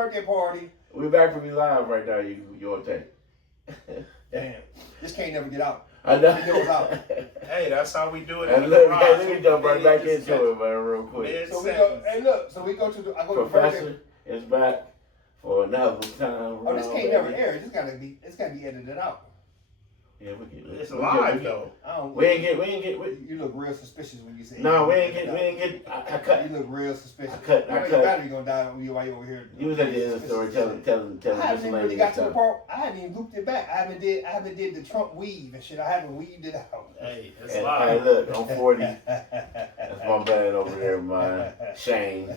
birthday party. We back from you live right now. Your take. Damn, this can't never get out. I know. It goes out. Hey, that's how we do it. And In look, the let me jump right back into it, man, real quick. So we go. Hey, look. So we go to the. I go to the birthday. Professor is back for another time. Oh, this can't never air. It's gotta be edited out. Yeah, we get It's live though. I don't. We ain't get. You look real suspicious when you say. No, we ain't get. I cut. You look real suspicious. I cut. Your battery gonna die while you over here. You was at the end of the story telling I haven't even really got to the stuff. part. I haven't even looped it back. I haven't did the Trump weave and shit. I haven't weaved it out. Hey, it's And, live. hey, look, I'm 40. That's my man over there, man. Shane.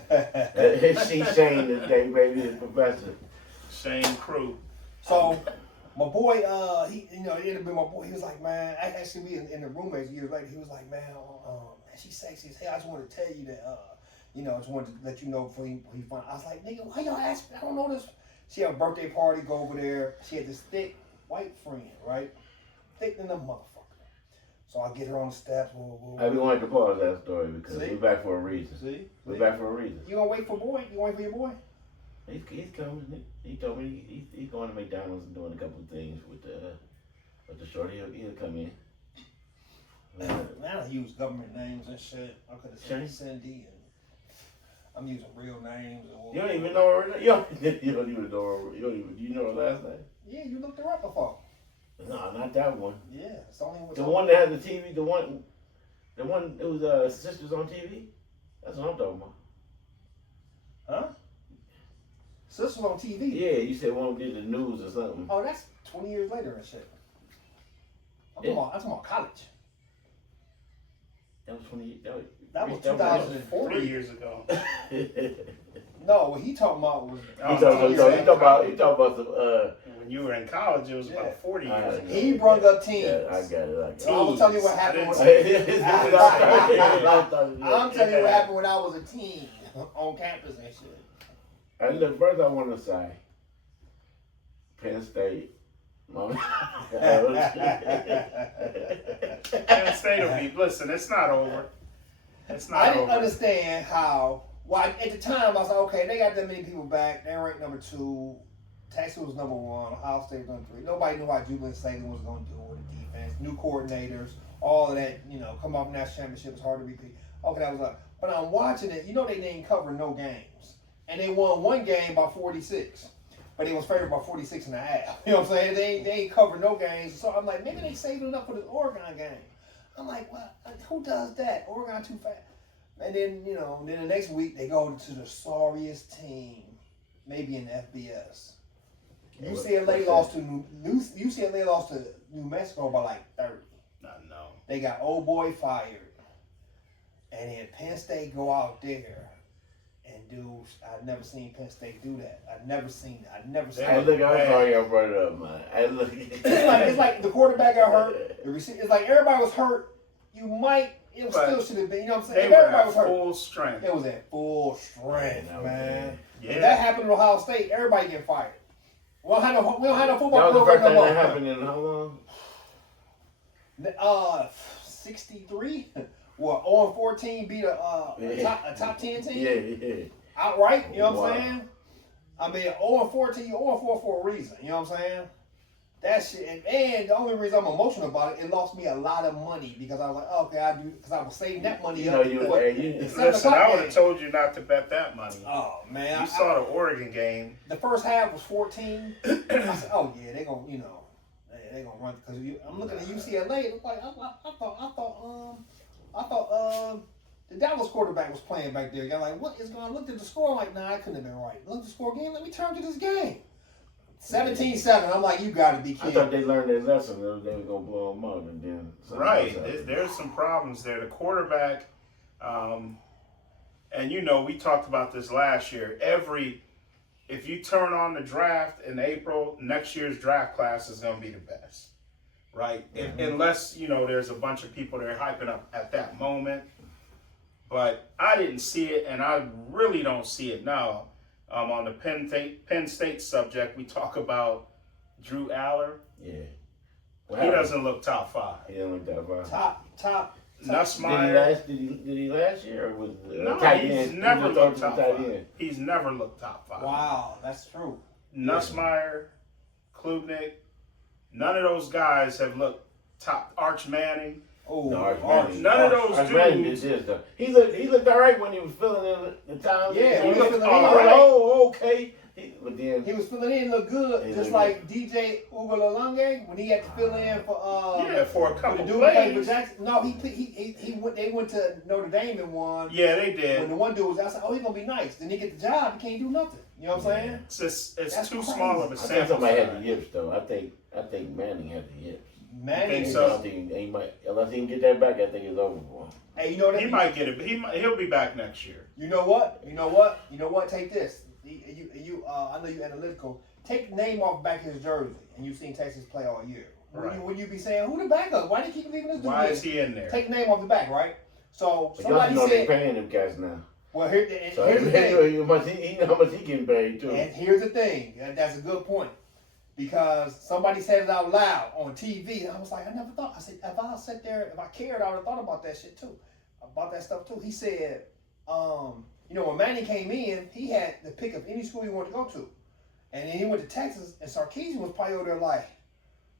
She's Shane today, baby. The professor. Shane Crew. So, my boy, he, it ended up being my boy. He was like, man, actually, we in the roommates years later. He was like, man, she's sexy as hell. I just want to tell you that, I just wanted to let you know before he found. I was like, nigga, why y'all ask me? I don't know this. She had a birthday party, go over there. She had this thick white friend, right? Thick than a motherfucker. So I get her on the steps. I be wanting to pause that story because See? we're back for a reason. See? We're back for a reason. You gonna wait for boy? You gonna wait for your boy? He's coming. He told me he's going to McDonald's and doing a couple of things with the shorty. He'll come in. Man, I don't use government names and shit. I could have said Sure. Cindy, and I'm using real names. You don't even know her. You don't even know her. Do you know her last name? Yeah, you looked her up before. No, not that one. Yeah, it's only The one that had the TV. The one whose sisters on TV. That's what I'm talking about. Huh? Sisters on TV. Yeah, you said one did the news or something. Oh, that's 20 years later and shit. I'm talking about college. That was 20. That was That 2004. 3 years ago. No, what he talking about was. He talking about some. When you were in college, it was about 40 years ago. He brought up teens. Yeah, I got it. So I was telling you what happened. I I'm telling you what happened when I was a teen on campus and shit. And look, first I want to say, Penn State. Penn State will be. Listen, it's not over. It's not I didn't over. understand how. Well, at the time I was like, okay, they got that many people back. They're ranked number 2. Texas was number 1. Ohio State was number 3. Nobody knew what Julian Saban was going to do with the defense. New coordinators, all of that. Come off national championship is hard to repeat. Okay, that was up. But I'm watching it. They didn't cover no games, and they won one game by 46. But it was favored by 46 and a half. You know what I'm saying? They ain't covered no games. So I'm like, maybe they saved enough for this Oregon game. I'm like, well, who does that? Oregon too fast. And then, then the next week they go to the sorriest team, maybe in FBS. UCLA lost to New Mexico by like 30. No. They got old boy fired. And then Penn State go out there. And dude, I've never seen Penn State do that. I've never seen that. Hey, look, I'm sorry I brought it up, man. Hey, look. It's like the quarterback got hurt. It's like everybody was hurt. It still should have been. You know what I'm saying? They were Everybody was at hurt. full strength. It was at full strength, man. Yeah. If that happened at Ohio State, everybody get fired. We don't have no football That was the program first no time more. that happened in how long? 63. What? 0-14 beat a top 10 team. Yeah. Outright. You know what Wow. I'm saying? I mean, 0-14, 0-4 for a reason. You know what I'm saying? That shit, and the only reason I'm emotional about it lost me a lot of money because I was like, oh, okay, because I was saving that money up. Listen, I would have told you not to bet that money. Oh man, You saw the Oregon game. The first half was 14. I said, oh yeah, they're gonna, they're gonna run because I'm looking at UCLA. It looked like I thought the Dallas quarterback was playing back there. Y'all like, what is going on? I looked at the score, I'm like, nah, I couldn't have been right. Look at the score again. Let me turn to this game. 17-7. I'm like, you got to be kidding. I thought they learned their lesson. They were going to blow them out. And then Right. There's some problems there. The quarterback, and we talked about this last year. If you turn on the draft in April, next year's draft class is going to be the best. Right? Mm-hmm. Unless, there's a bunch of people that are hyping up at that moment. But I didn't see it, and I really don't see it now. On the Penn State subject, we talk about Drew Aller. Yeah. He doesn't look top 5. He doesn't look top 5. Top. Nussmeier. Did he last year or was No, tight he's end? never He looked was top tight five. end. He's never looked top 5. Wow, that's true. Nussmeier, Klubnik, none of those guys have looked top. Arch Manning. Oh, No, Arch Arch. Manning. None of those Arch Manning dudes. did this though. He looked all right when he was filling in the time. Yeah, he he was looked filling all in. right. Oh, okay. But then He was filling in, look good, He just looked like DJ Ugalelonge when he had to fill in for Yeah, for a for couple the dude who played for plays. Jackson. No, he went. They went to Notre Dame and won. Yeah, they When did. the one dude was outside, oh, he's gonna be nice. Then he get the job, he can't do nothing. You know what I'm saying? It's That's too crazy. small of a I think sample somebody had the size. yips though. I think Manning had the yips. Man, think he- so? I think he might unless he can get that back. I think it's over for him. Hey, you know what? He might get it. He'll be back next year. You know what? You know what? You know what? Take this. I know you analytical. Take the name off the back of his jersey, and you've seen Texas play all year. Right. When you be saying, who the backup? Why do you keep leaving this dude Why in? is he in there? Take the name off the back, right? So But you also somebody know they're said, paying them cats now. well, here's the So thing. he know how much he getting paid too. And here's the thing, and that's a good point. Because somebody said it out loud on TV, and I was like, I never thought. I said, if I sat there, if I cared, I would have thought about that shit too. About that stuff too. He said, when Manning came in, he had the pick of any school he wanted to go to. And then he went to Texas, and Sarkisian was probably over there like,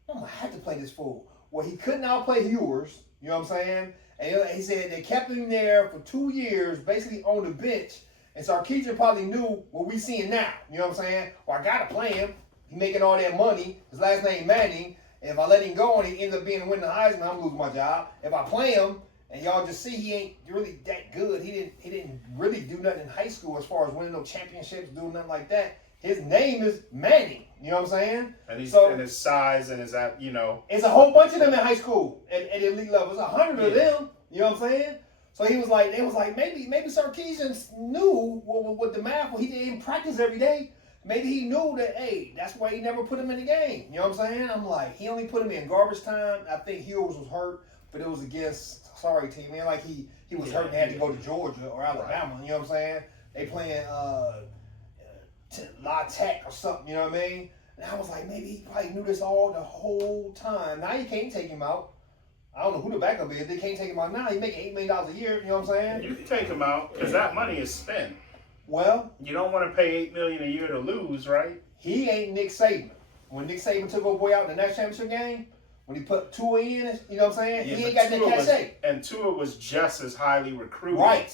I'm going to have to play this fool. Well, he couldn't outplay Ewers, you know what I'm saying? And he said they kept him there for 2 years, basically on the bench. And Sarkisian probably knew what we seeing now. You know what I'm saying? Well, I got to play him. He making all that money. His last name Manning. And if I let him go and he ends up being winning the Heisman, I'm losing my job. If I play him and y'all just see he ain't really that good, he didn't really do nothing in high school as far as winning no championships, doing nothing like that. His name is Manning. You know what I'm saying? And he's So- and his size and his It's a whole bunch of them in high school at the elite level. It's 100 of them. You know what I'm saying? So they was like, maybe Sarkisian knew what the math was. He didn't practice every day. Maybe he knew that, hey, that's why he never put him in the game. You know what I'm saying? I'm like, he only put him in garbage time. I think Hughes was hurt, but it was against, sorry team, man, like he was hurt and had to go to Georgia or Alabama. You know what I'm saying? They playing La Tech or something, you know what I mean? And I was like, maybe he probably knew this all the whole time. Now you can't take him out. I don't know who the backup is. They can't take him out now. He's making $8 million a year. You know what I'm saying? You can take him out because that money is spent. Well, You don't want to pay $8 million a year to lose, right? he ain't Nick Saban. When Nick Saban took old boy out in the national championship game, when he put Tua in, you know what I'm saying? He ain't got that cachet. And Tua was just as highly recruited. Right.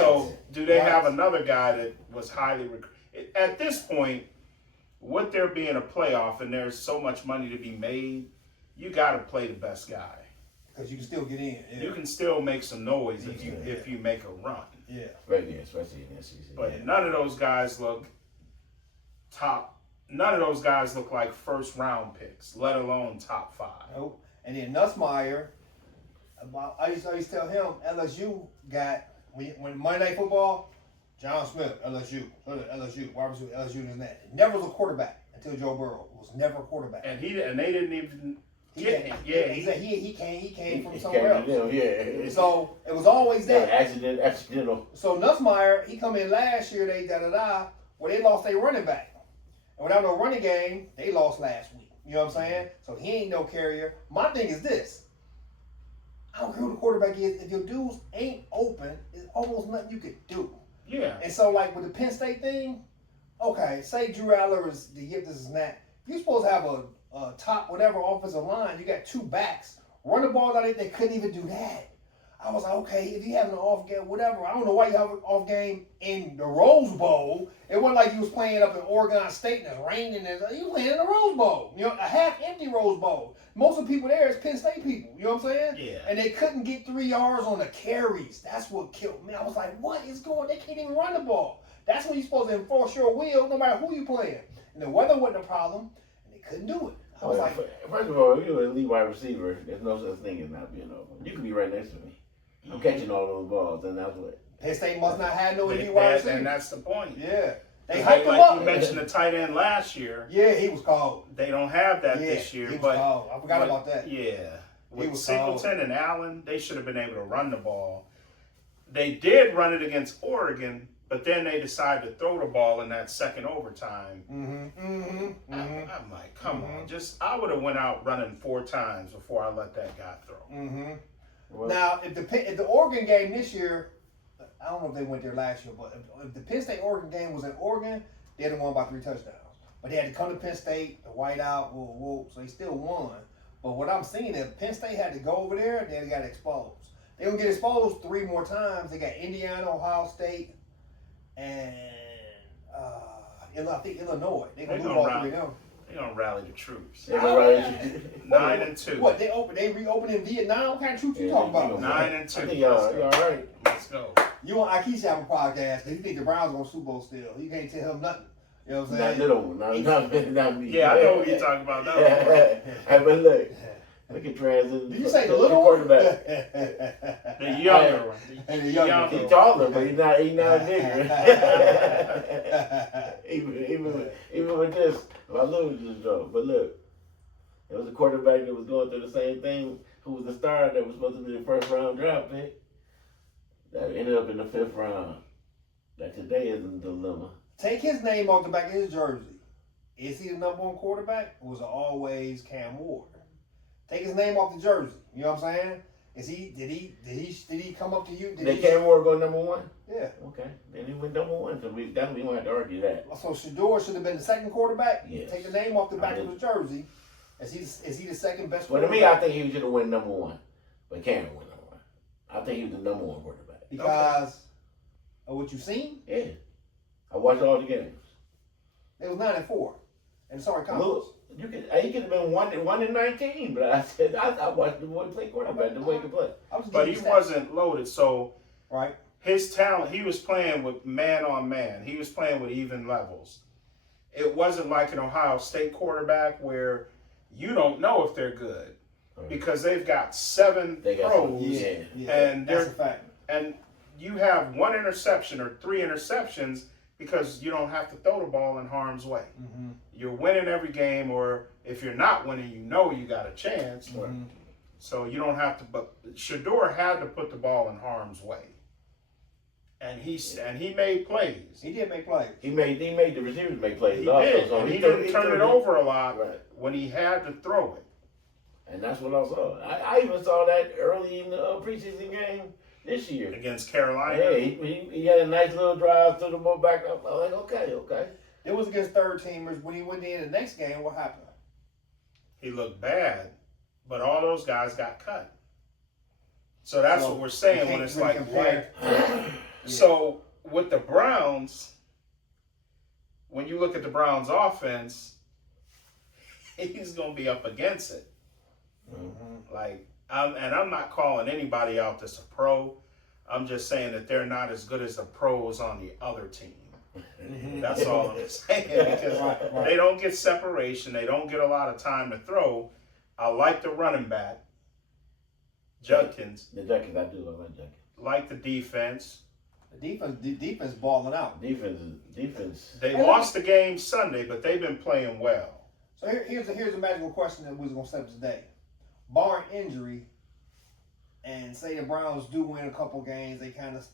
So do they Right. have another guy that was highly recruited? At this point, with there being a playoff and there's so much money to be made, you got to play the best guy. Because you can still get in. Yeah. You can still make some noise Yeah. if you make a run. Yeah. Right, yeah, especially in this season. But yeah. none of those guys look top. None of those guys look like first round picks, let alone top 5. Nope. And then Nussmeier, I used to tell him LSU got when Monday Night Football, John Smith, LSU, wide receiver, LSU and that. It never was a quarterback until Joe Burrow. It was never a quarterback. And they didn't even He get him. Yeah, he said he came from He somewhere came to else. them, yeah. So it was always that. Accidental. So Nussmeier, he come in last year, they they lost their running back. And without no running game, they lost last week. You know what I'm saying? So he ain't no carrier. My thing is this. I don't care who the quarterback is. If your dudes ain't open, it's almost nothing you could do. Yeah. And so, like, with the Penn State thing, okay, say Drew Aller is the gift, this is that. You're supposed to have a top, whatever, offensive line. You got 2 backs. Run the ball out, they couldn't even do that. I was like, okay, if you have an off game, whatever. I don't know why you have an off game in the Rose Bowl. It wasn't like you was playing up in Oregon State and it's raining. You playing in the Rose Bowl. You know, a half-empty Rose Bowl. Most of the people there is Penn State people. You know what I'm saying? Yeah. And they couldn't get 3 yards on the carries. That's what killed me. I was like, what is going on? They can't even run the ball. That's when you're supposed to enforce your will no matter who you playing. And the weather wasn't a problem, and they couldn't do it. I was like, first of all, you're an elite wide receiver. There's no such thing as not being open. You could be right next to me. I'm catching all those balls, and that's what. Penn State must not have no elite wide receiver. And that's the point. Yeah. They Like hyped him you up. mentioned the tight end last year. Yeah, he was cold. They don't have that Yeah, this year. he was but cold. I forgot about that. Yeah. With was Singleton and Allen, they should have been able to run the ball. They did run it against Oregon, but then they decided to throw the ball in that second overtime. I'm like, come on. I would have went out running 4 times before I let that guy throw. Well, Now, if the Oregon game this year, I don't know if they went there last year, but if the Penn State Oregon game was in Oregon, they'd have won by 3 touchdowns. But they had to come to Penn State, the whiteout, so they still won. But what I'm seeing, if Penn State had to go over there, they got exposed. They're going to get exposed 3 more times. They got Indiana, Ohio State, and I think Illinois. They're going to move all 3 of them. They're gonna rally the troops. they're gonna rally- 9-2. What, they reopened in Vietnam? What kind of troops you talking about? 9-2. I think y'all right. Let's go. You want Aikisha have a podcast because he think the Browns going to Super Bowl still. You can't tell him nothing. You know what I'm Not saying? little one. Not me. Yeah, I know what you're talking about. That Hey, but look at transition. Did you say the little one? quarterback. the younger one. And the younger Young- He's one. taller, but he's not bigger. even with this, I lose this though. But look, it was a quarterback that was going through the same thing. Who was the star that was supposed to be the first round draft pick? That ended up in the 5th round. That today is a dilemma. Take his name off the back of his jersey. Is he the number 1 quarterback, or was it always Cam Ward? Take his name off the jersey. You know what I'm saying? Is he? Did he come up to you? Did Cam Ward go number 1? Yeah. Okay, then he went number 1. So we definitely won't have to argue that. So Shador should have been the 2nd quarterback. Yes. Take the name off the back of his jersey. Is he the 2nd best? Well, to me, I think he should have went number 1, but Cam went number 1. I think he was the number 1 quarterback. Because of what you've seen. Yeah, I watched all the games. It was 9-4, and sorry, conference. Look, he could have been 1-19, but I said I watched the boy play quarterback, the way he could play. But he wasn't loaded, so right. his talent, he was playing with man on man. He was playing with even levels. It wasn't like an Ohio State quarterback where you don't know if they're good because they've got 7 pros, and that's a fact. And you have 1 interception or 3 interceptions because you don't have to throw the ball in harm's way. Mm-hmm. You're winning every game, or if you're not winning, you know you got a chance. Mm-hmm. So you don't have to. But Shador had to put the ball in harm's way, and he made plays. He did make plays. He made the receivers make plays. He also, did, so and he didn't turn it over a lot Right. when he had to throw it. And that's what I saw. I even saw that early in the preseason game this year. Against Carolina. Yeah, he had a nice little drive through the ball back up. I was like, okay. It was against 3rd teamers. When he went in the next game, what happened? He looked bad, but all those guys got cut. So that's what we're saying when it's like. So with the Browns, when you look at the Browns offense, he's going to be up against it. Mm-hmm. I'm not calling anybody out that's a pro. I'm just saying that they're not as good as the pros on the other team. Mm-hmm. That's all I'm saying, because Right. they don't get separation. They don't get a lot of time to throw. I like the running back, Judkins. The Judkins, I do. I like Judkins. Like the defense. The defense balling out. Defense. They lost the game Sunday, but they've been playing well. So here's a magical question that we was gonna set up today. Barring injury, and say the Browns do win a couple games, they kind of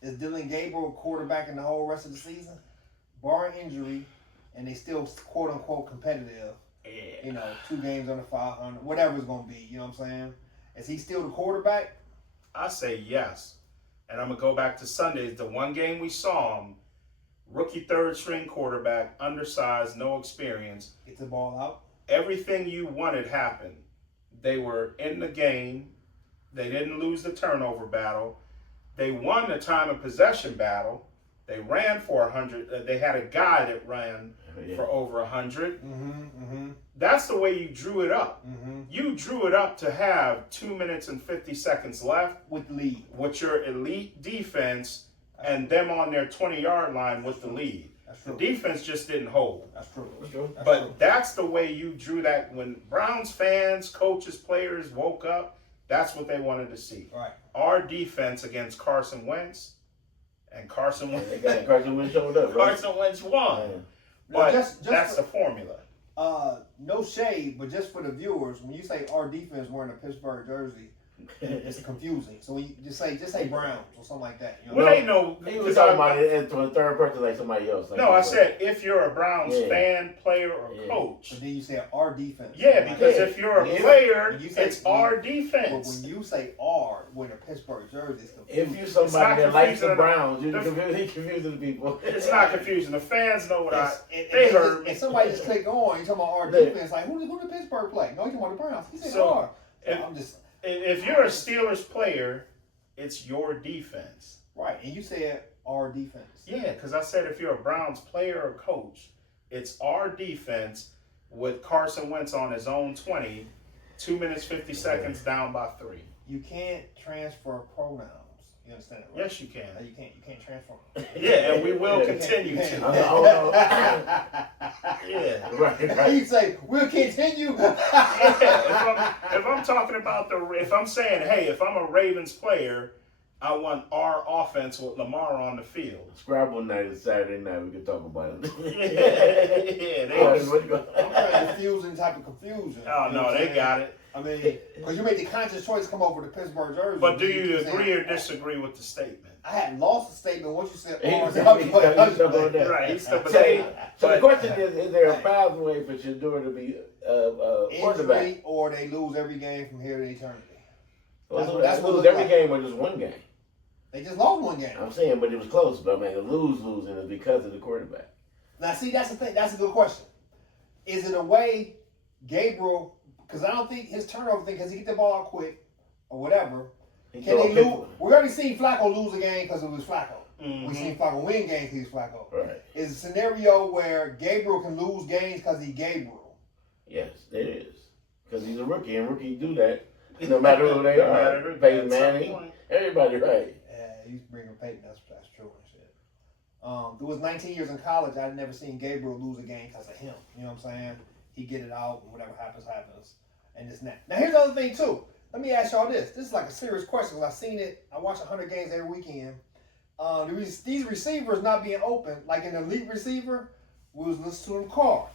is Dylan Gabriel quarterback in the whole rest of the season? Barring injury, and they still quote unquote competitive. Yeah. You know, 2 games under 500, whatever it's gonna be. You know what I'm saying? Is he still the quarterback? I say yes. And I'm going to go back to Sunday. The one game we saw him, rookie 3rd string quarterback, undersized, no experience. Get the ball out. Everything you wanted happened. They were in the game. They didn't lose the turnover battle. They won the time of possession battle. They ran for 100. They had a guy that ran for over 100. That's the way you drew it up. You drew it up to have 2 minutes and 50 seconds left with the lead, with your elite defense, and them on their 20-yard line with the lead. That's true. The defense just didn't hold. That's true. But that's the way you drew that. When Browns fans, coaches, players woke up, that's what they wanted to see. Right. Our defense against Carson Wentz, and Carson Wentz showed up. Carson Wentz won. But that's the formula. No shade, but just for the viewers, when you say our defense wearing a Pittsburgh jersey, It's confusing. So when you just say Browns or something like that. You know? Well, No, they know. He was talking about it from the third person, like somebody else. Like No, I said if you're a Browns Yeah. fan, player, or Yeah. coach. But then you say our defense. Yeah, Like, because Yeah. if you're a Yeah. player, You say- it's our But defense. when you say R, when a Pittsburgh jersey, it's if confusing. you It's somebody not that likes the confusing. Browns, you're The- confusing the people. It's not confusing. The fans know what I. If They heard me. If somebody just click on, you talking about our Look. defense, like who did Pittsburgh play? No, you talking about the Browns. He said So, R. So if- I'm just If you're a Steelers player, it's your defense. right, and you said our defense. Yeah, because I said if you're a Browns player or coach, it's our defense with Carson Wentz on his own 20, 2 minutes 50 seconds down by 3. You can't transfer pronouns. You understand that, right? Yes, you can. No, you can't transfer them. Yeah, and we will Yeah. continue You to. can't. Yeah. Right. You say we'll continue. If I'm talking about if I'm saying, hey, if I'm a Ravens player, I want our offense with Lamar on the field. Scrabble night is Saturday night. We can talk about it. Yeah, they What- just, what you I'm trying to confusing type of confusion. oh You know no, what I'm they saying? got it. I mean, because you made the conscious choice to come over the Pittsburgh jersey. But do you saying, agree or disagree with the statement? I had lost the statement once you said He- ours. he- I was he- like, he stuck on that. Right, he's the So the question is there a pathway for Shador to be quarterback? injury or they lose every game from here to eternity. Well, That's what it lose look every like. game or just one game. They just lost one game. I'm saying, but it was close. But I mean, the losing is because of the quarterback. Now, see, that's the thing. That's a good question. Is it a way Gabriel? Because I don't think his turnover thing, because he get the ball out quick or whatever. He Can throw they a pick lose? one. We already seen Flacco lose a game because it was Flacco. Mhm. We seen Flacco win games because he's Flacco. Right. Is a scenario where Gabriel can lose games because he Gabriel. Yes, it is. Because he's a rookie, and rookies do that. No matter who they No are. matter who- Peyton at some Manning, point. everybody, right? Yeah, he's bringing Peyton. That's true and shit. There was 19 years in college. I'd never seen Gabriel lose a game because of him. You know what I'm saying? He get it out, and whatever happens, happens. And this and that. Now here's the other thing too. Let me ask y'all this. This is like a serious question. I've seen it. I watch 100 games every weekend. These receivers not being open, like an elite receiver, we was listening to him call.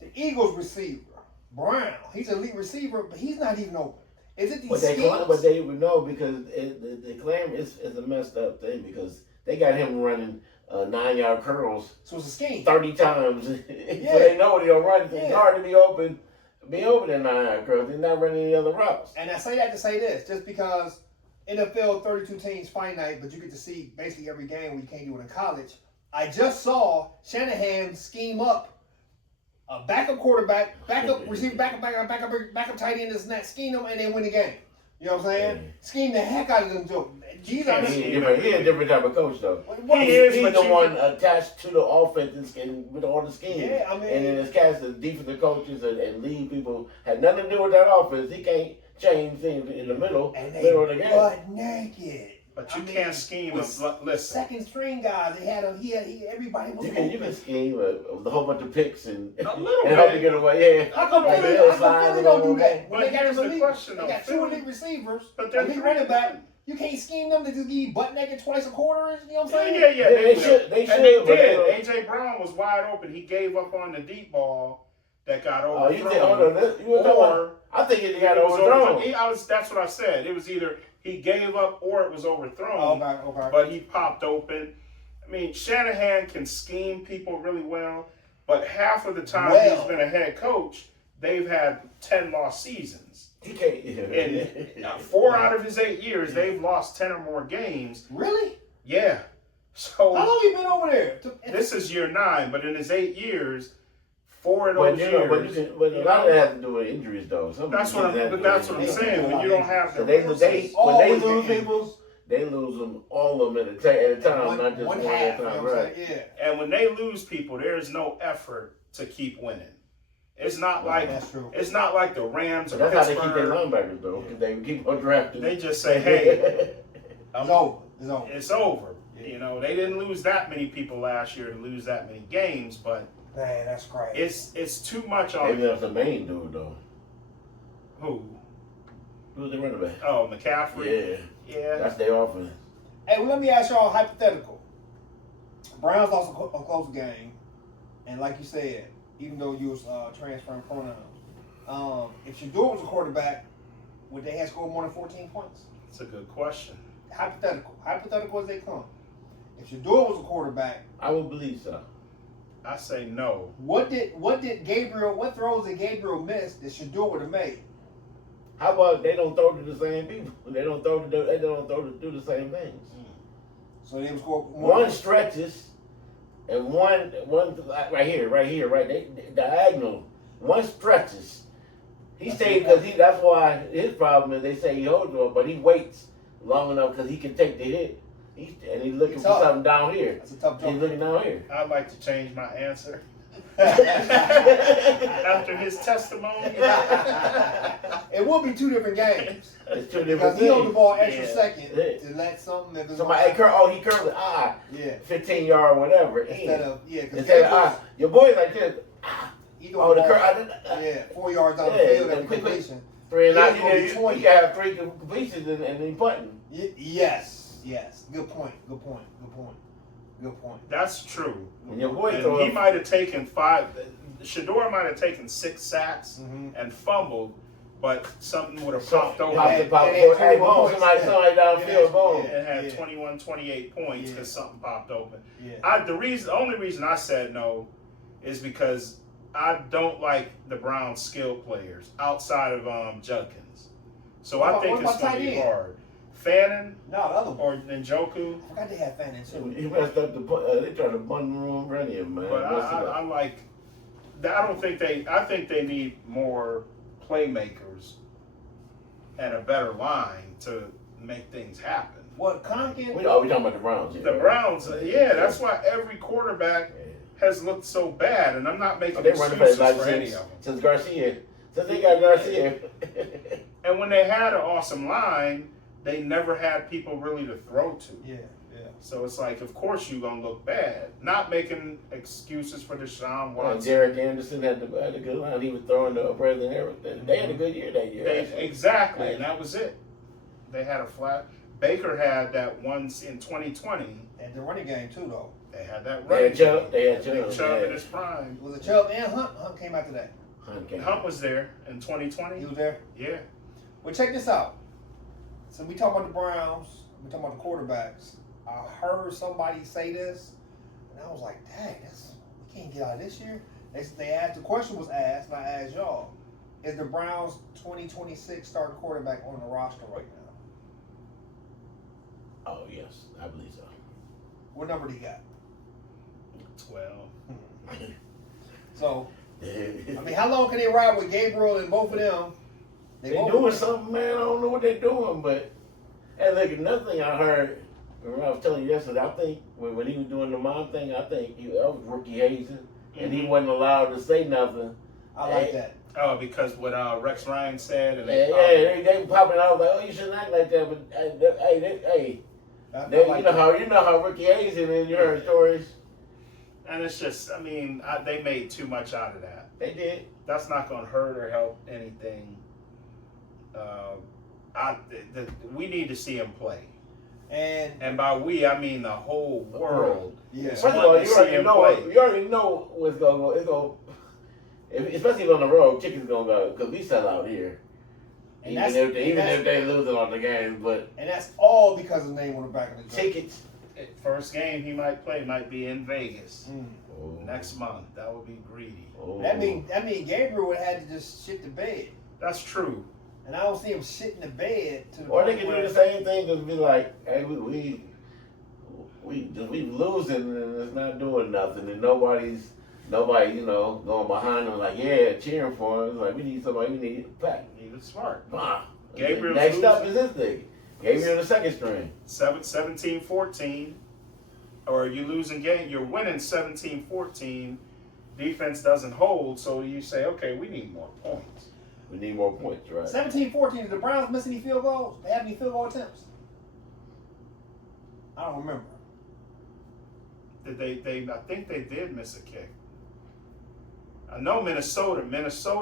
The Eagles receiver, Brown, he's an elite receiver, but he's not even open. Is it these But they, schemes? but they would know because the claim is a messed up thing because they got him running 9-yard curls So it's a scheme. 30 times. Yeah. So they know they'll run. It's Yeah. hard to be open in 9-yard curls. They're not running any other routes. And I say that to say this, just because NFL 32 teams finite, but you get to see basically every game when you can't do it in college. I just saw Shanahan scheme up a backup quarterback, backup receiver, backup tight end, this and that, scheme them and then win the game. You know what I'm saying? Yeah. Scheme the heck out of them too. Jeez, I He mean, a different type of coach though. what He is, He's but the you one attached to the offense and with all the schemes. Yeah, I mean- and then his cast of defensive coaches and lead people had nothing to do with that offense. He can't change things in the middle and they of the game. butt naked. But you I mean, can't scheme with them. Listen, Second string guys, they had him. He everybody was You open. can scheme with a whole bunch of picks and A little and help bit. you get away. Yeah. How come Like Philly, the hill how come slides Philly and don't do all that? When But they got here's them the elite, question, they though. got two Philly- elite receivers, but they're elite three- running back. You can't scheme them to just be butt naked twice a quarter. You know what I'm saying? yeah. They should. They And should. they but they did. don't. AJ Brown was wide open. He gave up on the deep ball that got Oh, you think? overthrown. Hold on. You were talking about- Or I think he got it was overthrown. that's what I said. It was either he gave up or it was overthrown. Okay. But he popped open. I mean, Shanahan can scheme people really well, but half of the time Well. he's been a head coach, they've had 10 lost seasons. He can't. In 4 out of his 8 years, they've lost 10 or more games. Really? Yeah. How So long you been over there? this is year 9, but in his 8 years, 4 of But those you know, years. but a lot of that has to do with injuries, though. That's what I'm saying. When you don't have the So when they Always lose get people, they lose them all of them at a time, not just one one half. at You a know time, what I'm right? saying? Yeah. And when they lose people, there's no effort to keep winning. It's not like That's true. it's not like the Rams or But that's how they keep their Pittsburgh. linebackers, though, because they keep on drafting. They just say, "Hey, It's over. It's over. it's over." You know, they didn't lose that many people last year to lose that many games, but Man, that's crazy. it's too much on Maybe that's the main dude, though. who? Who's the running back? Oh, McCaffrey. Yeah, Yeah. that's their offense. Hey, well, let me ask y'all a hypothetical. Browns lost a close game, and like you said, even though you was transferring pronouns, if Shador was a quarterback, would they have scored more than 14 points? It's a good question. Hypothetical as they come. If Shador was a quarterback, I would believe so. I say no. what throws did Gabriel miss that Shador would have made? How about they don't throw to the same people? They don't throw to do the same things. So they would score more. One stretches, and one right here, diagonal. One stretches. He stayed because that's why his problem is they say he holds on, but he waits long enough because he can take the hit. And he's looking for something down here. That's a tough He's job. looking down here. I'd like to change my answer after his testimony. It will be 2 different games. It's 2 different Because he owed the things. ball extra Yeah. second Yeah. to let something. If it's Somebody, he curled it. yeah. 15-yard, whatever. Instead of because Instead of your boy's like this. he Oh, the ball, curl. yeah, 4 yards down the Yeah, field and and quick. completion. 3 and Yeah, 9. it's gonna be You 20. can have 3 completions and then punting. Yes. Good point. That's true. And your boy And throw he might have taken 5. Shador might have taken 6 sacks Mhm. and fumbled, but something would have popped over. Pop They it, pop had it. 21 Hey, boom, points. somebody downfield, Yeah. boom. And had Yeah. 21, 28 points Yeah. because something popped open. Yeah. The only reason I said no is because I don't like the Browns' skill players outside of Judkins. So I What think about it's going to tight be end? hard. Fannin No, the other one. or Njoku, I forgot they had Fannin too. He messed up they tried to bun room run him, man. but Messed it up. I like. I don't think they. I think they need more playmakers and a better line to make things happen. What Conkin? we talking about the Browns. Yeah, The right? Browns, that's why every quarterback has looked so bad, and I'm not making They run the place excuses like for any of them. since Garcia. Since they got Garcia. And when they had an awesome line, they never had people really to throw to. Yeah. So it's like, of course you're gonna look bad. Not making excuses for Deshaun Watson. Derek Anderson had a good line. He was throwing the upper and everything. They had a good year that year. actually. Exactly, and that was it. They had a flat. Baker had that once in 2020. And the running game too, though. They had that They running. had Chubb. They had Big Chubb. Chubb yeah. in his prime. Was it Chubb and Hunt? Hunt came after that. Hunt was there in He 2020. was there. Yeah. Well, check this out. So we talk about the Browns. We talk about the quarterbacks. I heard somebody say this, and I was like, "Dang, we can't get out of this year." They asked. The question was asked, and I asked y'all: is the Browns 2026 starting quarterback on the roster right now? Oh yes, I believe so. What number do you got? 12. So, I mean, how long can they ride with Gabriel and both of them? They both- doing something, man. I don't know what they're doing, but hey, look, another thing I heard. Remember I was telling you yesterday. I think when he was doing the mom thing, I think that was rookie hazing, and he wasn't allowed to say nothing. I like that. Oh, because what Rex Ryan said, and They popping out like, oh, you shouldn't act like that. But hey, you know how Ricky Hazing is. You heard stories. And it's just, I mean, they made too much out of that. They did. That's not going to hurt or help anything. We need to see him play. And by we, I mean the whole world. Yeah. First of all, to you see already him know. play. You already know what's going to go. It's going, especially if on the road, chicken's going to go because we sell out here. And Even if they losing on the game, but And that's all because of the name on the back of the jersey. tickets. First game he might play might be in Vegas Mm. next month. That would be greedy. That mean Gabriel would have to just shit the bed. That's true. And I don't see him shitting the bed to the Or they point can where do the same thing and be like, hey, we losing and it's not doing nothing and nobody, going behind them like, yeah, cheering for him. It's like we need somebody, we need back. He was smart. Ah. Gabriel's Next up losing. is this thing. Gabriel the second string. 17-14, or you losing game, you're winning 17-14. Defense doesn't hold, so you say, okay, we need more points. We need more points, right? 17-14. Did the Browns miss any field goals? They have any field goal attempts? I don't remember. Did they? I think they did miss a kick. I know Minnesota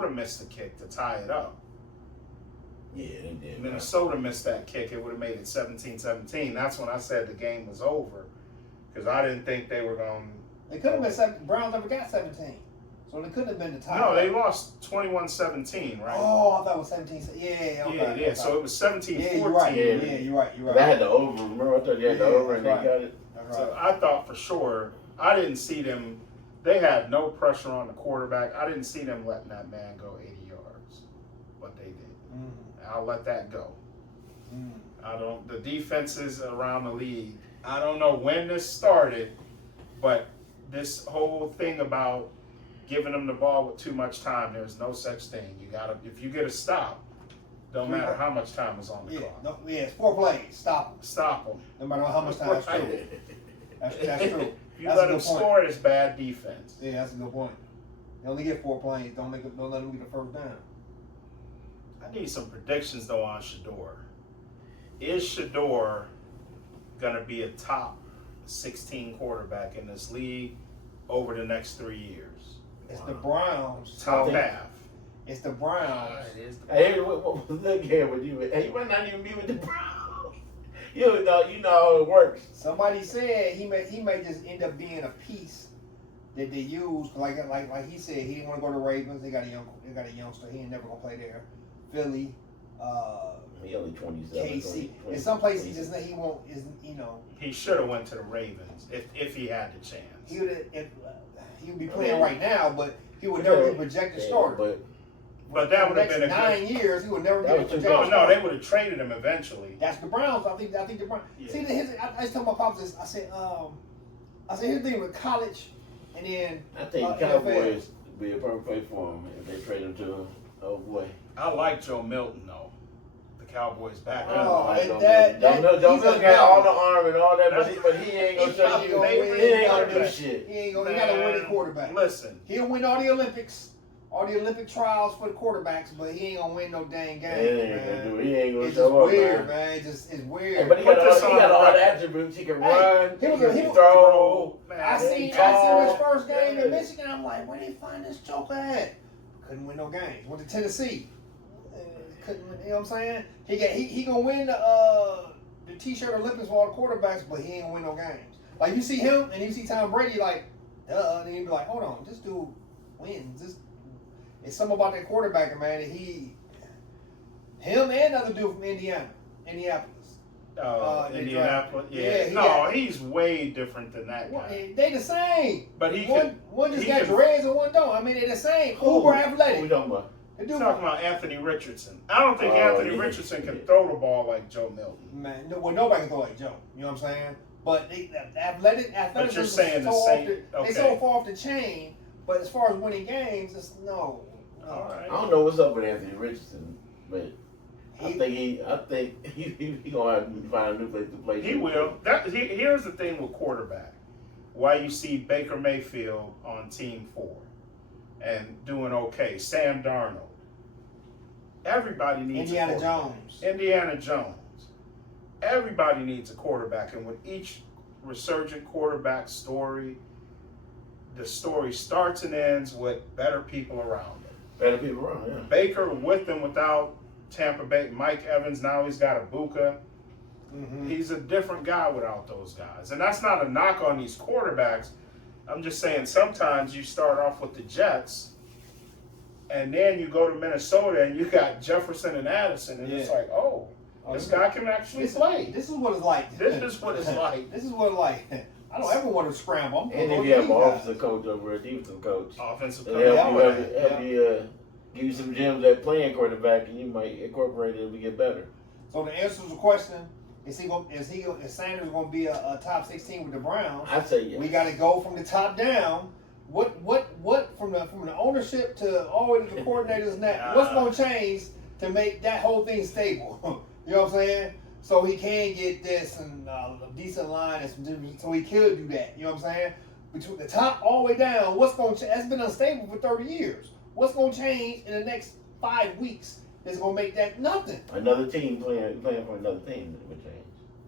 missed a kick to tie it up. Yeah, they did. Minnesota missed that kick. It would have made it 17-17. That's when I said the game was over, because I didn't think they were going. They could have missed 7. Browns never got 17. So they couldn't have been the top. No, they lost 21-17, right? Oh, I thought it was 17. Yeah, okay. Yeah. Okay. So it was 17-14. Yeah, you're right. Yeah. Yeah, you're right. You're They right. had the over. Remember, I told you had the Yeah, over, and they that's got right. it. That's So right. I thought for sure, I didn't see them. They had no pressure on the quarterback. I didn't see them letting that man go 80 yards, but they did. I'll let that go. I don't. The defenses around the league. I don't know when this started, but this whole thing about giving them the ball with too much time, there's no such thing. You gotta. If you get a stop, don't matter how much time is on the Yeah, clock. no, yeah, it's 4 plays. Stop them. Stop them. No matter how much time. That's true. That's true. If you That's a let good them point. score, it's bad defense. Yeah, that's a good point. They only get 4 plays. Don't let them get the first down. I need some predictions though on Shador. Is Shador gonna be a top 16 quarterback in this league over the next 3 years? It's the Browns. Top half. It's the Browns. It is the Hey, what look here with you? Hey, you might not even be with the Browns. You know how it works. Somebody said he may just end up being a piece that they use. Like he said, he didn't want to go to Ravens. They got a youngster. He ain't never gonna play there. Philly, He only 27. KC. In some places, he won't. He should have went to the Ravens if he had the chance. He would be playing right now, but he would never be projected starter. But that For would the have been next a 9 years, he would never be That a was too projected good. No, starter. they would have traded him eventually. That's the Browns. I think the Browns. Yeah. See, I was telling my pops this. I said, here's the thing with college, and then I think the NFL. Cowboys would be a perfect place for him if they trade him to him. Oh boy. I like Joe Milton though. The Cowboys back Oh, up. Don't he's look a at all the devil. arm and all that, but he ain't gonna show you. He ain't gonna do shit. He ain't gonna. He got a winning quarterback. Listen, He'll win all the Olympics, all the Olympic trials for the quarterbacks, but he ain't gonna win no dang game. He ain't gonna It's just show up, weird, man. man. It's Hey, weird. but he Put this got on the all the record. attributes. He can run. he He was a- can he was- throw. man, I seen his first game in Michigan. I'm like, where they find this joker at? Couldn't win no games. Went to Tennessee. Couldn't win, you know what I'm saying? He gonna win the T-shirt Olympics for all the quarterbacks, but he ain't gonna win no games. Like you see him and you see Tom Brady, like, duh, and you be like, hold on, this dude wins. It's something about that quarterback, man. That him and the other dude from Indianapolis. They Indianapolis. drafted. Yeah. Yeah, No, he's way different than that guy. They the same. But he one just he got could- dreads and one don't. I mean, they the same. Who? Uber Who we athletic. talking about? The I'm dude, talking about Anthony Richardson. I don't think Oh, Anthony yeah. Richardson can throw the ball like Joe Milton. man, nobody can throw like Joe. You know what I'm saying? But the athletic But you're is saying the so same. They so far off the chain. But as far as winning games, it's no. All right. I don't know what's up with Anthony Richardson, but I He- think he gonna have to find a new place to play. He will. Here's the thing with quarterback. Why you see Baker Mayfield on Team 4 and doing okay. Sam Darnold. Everybody needs Indiana a quarterback. Jones. Indiana Jones. Everybody needs a quarterback, and with each resurgent quarterback story, the story starts and ends with better people around him. Better people around, yeah. Baker with and without Tampa Bay. Mike Evans, now he's got a Buka. Mm-hmm. He's a different guy without those guys. And that's not a knock on these quarterbacks. I'm just saying sometimes you start off with the Jets and then you go to Minnesota and you got Jefferson and Addison and it's Yeah. like, this guy can actually play. This is what it's like. This is what it's like. This is what it's like. I don't ever want to scramble. I'm And gonna if you go have an to these guys. offensive coach over a defensive coach, Offensive it'll coach. help you give you some gems at playing quarterback, and you might incorporate it and get better. So the answer to the question: Is Sanders going to be a top 16 with the Browns? I say yes. We got to go from the top down. What from the ownership to all the way to the coordinators and that? What's going to change to make that whole thing stable? You know what I'm saying? So he can get this and a decent line and some different, so he could do that. You know what I'm saying? Between the top all the way down, what's going to change? That's been unstable for 30 years. What's going to change in the next 5 weeks that's going to make that nothing? Another team playing for another team would change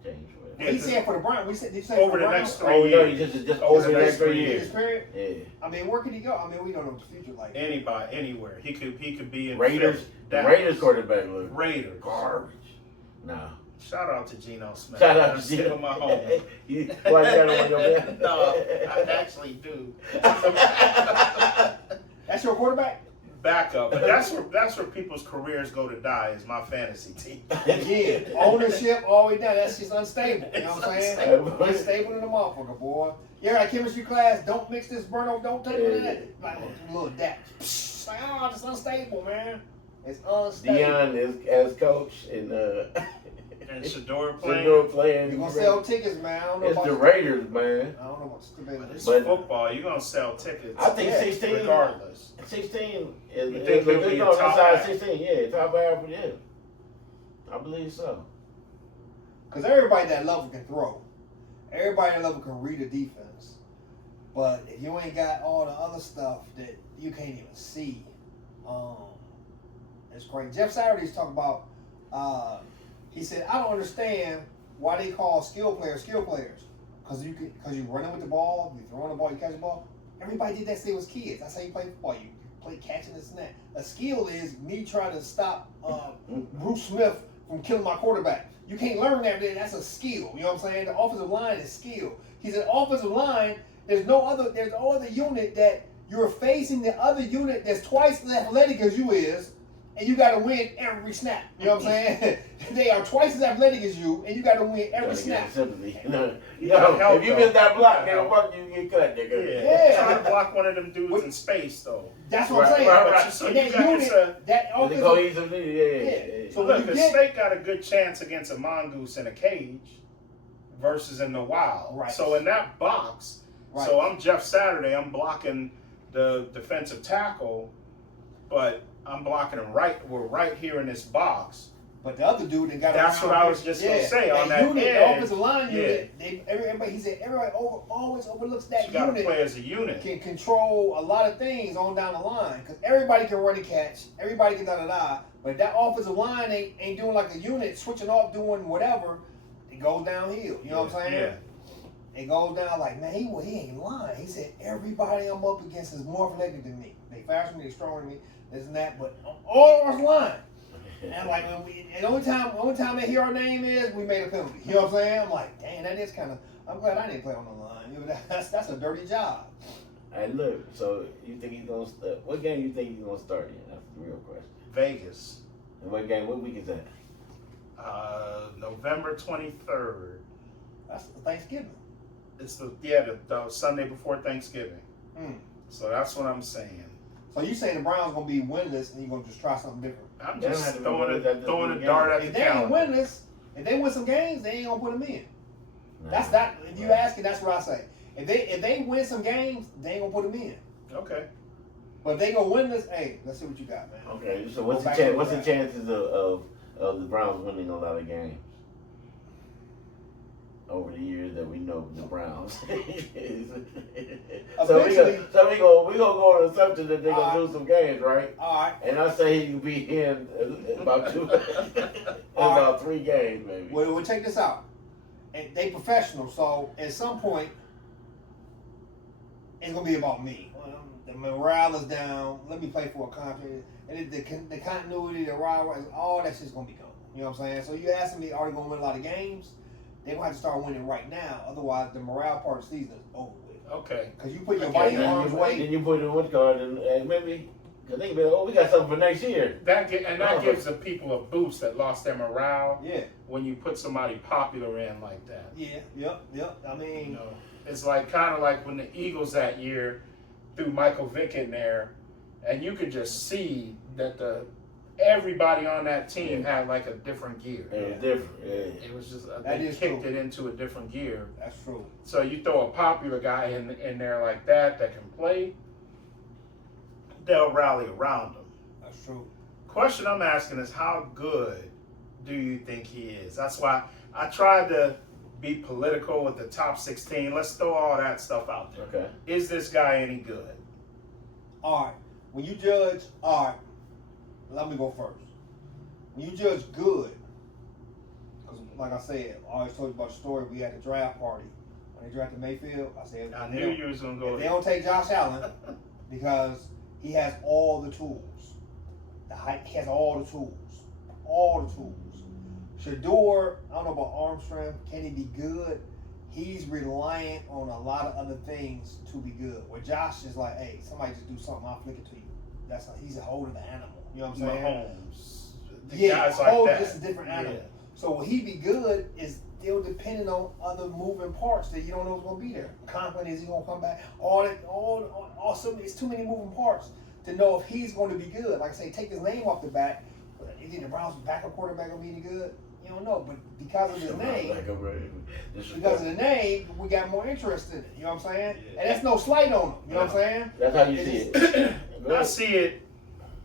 for it. Yeah, He said for the Browns. We said, did you say over for the Browns? next 3 Oh, no, years. just over the next 3 His years. period? Yeah. I mean, where could he go? I mean, we don't know what the future like. Anybody, anywhere. He could be in Raiders. Philly, The Dallas. Raiders quarterback look Raiders. garbage. No. Shout out to Geno Smith. Shout out I'm to still Geno. my home. Why you got him on your man? No, I actually do. quarterback? backup. But that's where people's careers go to die. Is my fantasy team. Again, ownership all the way down. That's just unstable. You know what I'm saying? unstable. It's stable in the motherfucker, boy. Yeah, like chemistry class. Don't mix this Burno. Don't take none of that. Like a little dap. Psh, like, oh, it's unstable, man. It's unstable. Dion is as coach and And Shador playing. Shador playing. You gonna sell tickets, man? I don't know It's about the Raiders, man. I don't know what's the But it's But- football. You're gonna sell tickets. I think Yeah, 16. regardless. 16 is. You think he'll be a top inside half? 16? Yeah, top half. Yeah, I believe so. Because everybody that level can throw. Everybody that level can read a defense. But if you ain't got all the other stuff that you can't even see, it's great. Jeff Saturday's talking about, he said, I don't understand why they call skill players. Because you running with the ball, you throwing the ball, you catch the ball. Everybody did that since they was kids. That's how you play football. You play catching and snap. A skill is me trying to stop Bruce Smith from killing my quarterback. You can't learn that. That's a skill. You know what I'm saying? The offensive line is skill. He said, offensive line, there's no other unit that you're facing the other unit that's twice as athletic as you is, and you got to win every snap. You know what I'm saying? They are twice as athletic as you, and you got to win every snap. Sympathy. You gotta help, If you though. miss that block, You gotta nigga, fuck you, get cut, nigga. Yeah. Trying to block one of them dudes What- in space, though. That's what I'm Right, saying. right. So And you that got- unit, it's a- that They offensive, cohesively, Yeah. yeah. So Look, when the you get- State got a good chance against a mongoose in a cage versus in the wild. Right. So in that box, Right. so I'm Jeff Saturday. I'm blocking the defensive tackle, but I'm blocking him right. We're right here in this box. But the other dude that got That's what I was just gonna say, on that unit, the edge, offensive line yeah. unit. Everybody, he said, everybody always overlooks that You got to unit. play as a unit. Can control a lot of things on down the line because everybody can run and catch, everybody can da. But if that offensive line ain't doing like a unit, switching off, doing whatever, it goes downhill. You know what I'm saying? Yeah. It goes down like, man, he ain't lying. He said everybody I'm up against is more athletic than me. They faster than me, they stronger than me, this and that. But all of us line. And I'm like, and the only time they hear our name is we made a penalty. You know what I'm saying? I'm like, dang, that is kind of. I'm glad I didn't play on the line. You know, that's a dirty job. Hey, look, so you think he's gonna start? What game you think he's gonna start in? That's the real question. Vegas, And what game? What week is that? November 23rd. That's Thanksgiving. It's the Sunday before Thanksgiving. Mm. So that's what I'm saying. So you saying the Browns gonna be winless and you're gonna just try something different? I'm They don't just have to throwing remember that throwing this a is dart a at If the they ain't calendar. winless, if they win some games, they ain't gonna put them in. That's Nah. that. If you ask it, that's what I say. If they win some games, they ain't gonna put them in. Okay. But if they gonna win this, hey, let's see what you got, man. Okay, so what's Go the back to chance? the What's the draft. chances of the Browns winning a lot of games over the years that we know the Browns? So we gonna go on the assumption that they're gonna lose some games, right? All right. And I say he will be in about about 3 games, maybe. Well, we'll check this out. And they professional, so at some point, it's gonna be about me. The morale is down. Let me play for a contract, and the continuity, the rivalry, all that shit's gonna be gone. You know what I'm saying? So you asking me, are they gonna win a lot of games? They're gonna have to start winning right now. Otherwise, the morale part of the season is over with. Okay. Because you put your Okay, body in Then harm's way. you put it in one card and maybe because they can be like, oh, we got something for next year. That gives the people a boost that lost their morale Yeah, when you put somebody popular in like that. yeah, yep. I mean, You know, it's like kind of like when the Eagles that year threw Michael Vick in there, and you could just see that everybody on that team had like a different gear. It was different. Yeah. It was just That they is kicked true. it into a different gear. that's true. So you throw a popular guy in there like that can play, they'll rally around him. That's true. Question I'm asking is how good do you think he is? That's why I tried to be political with the top 16. Let's throw all that stuff out there. Okay. Is this guy any good? All right. When you judge, all right, let me go first. When you judge good, because like I said, I always told you about the story. We had the draft party. When they drafted Mayfield, I said, I knew you was going to go if they there. don't take Josh Allen, because he has all the tools. He has all the tools. All the tools. Shador, I don't know about arm strength. Can he be good? He's reliant on a lot of other things to be good. Where Josh is like, hey, somebody just do something, I'll flick it to you. he's a whole other animal. You know what I'm saying? Mahomes, the Yeah, guys like that. just a different animal. Yeah. So will he be good is still depending on other moving parts that you don't know is gonna be there. Confident is he gonna come back? All it's too many moving parts to know if he's going to be good. Like I say, take his name off the back. Is he the Browns' backup quarterback gonna be any good? You don't know, but because of his name, we got more interest in it. You know what I'm saying? And that's no slight on him. You know what I'm saying? That's how you see it. I see it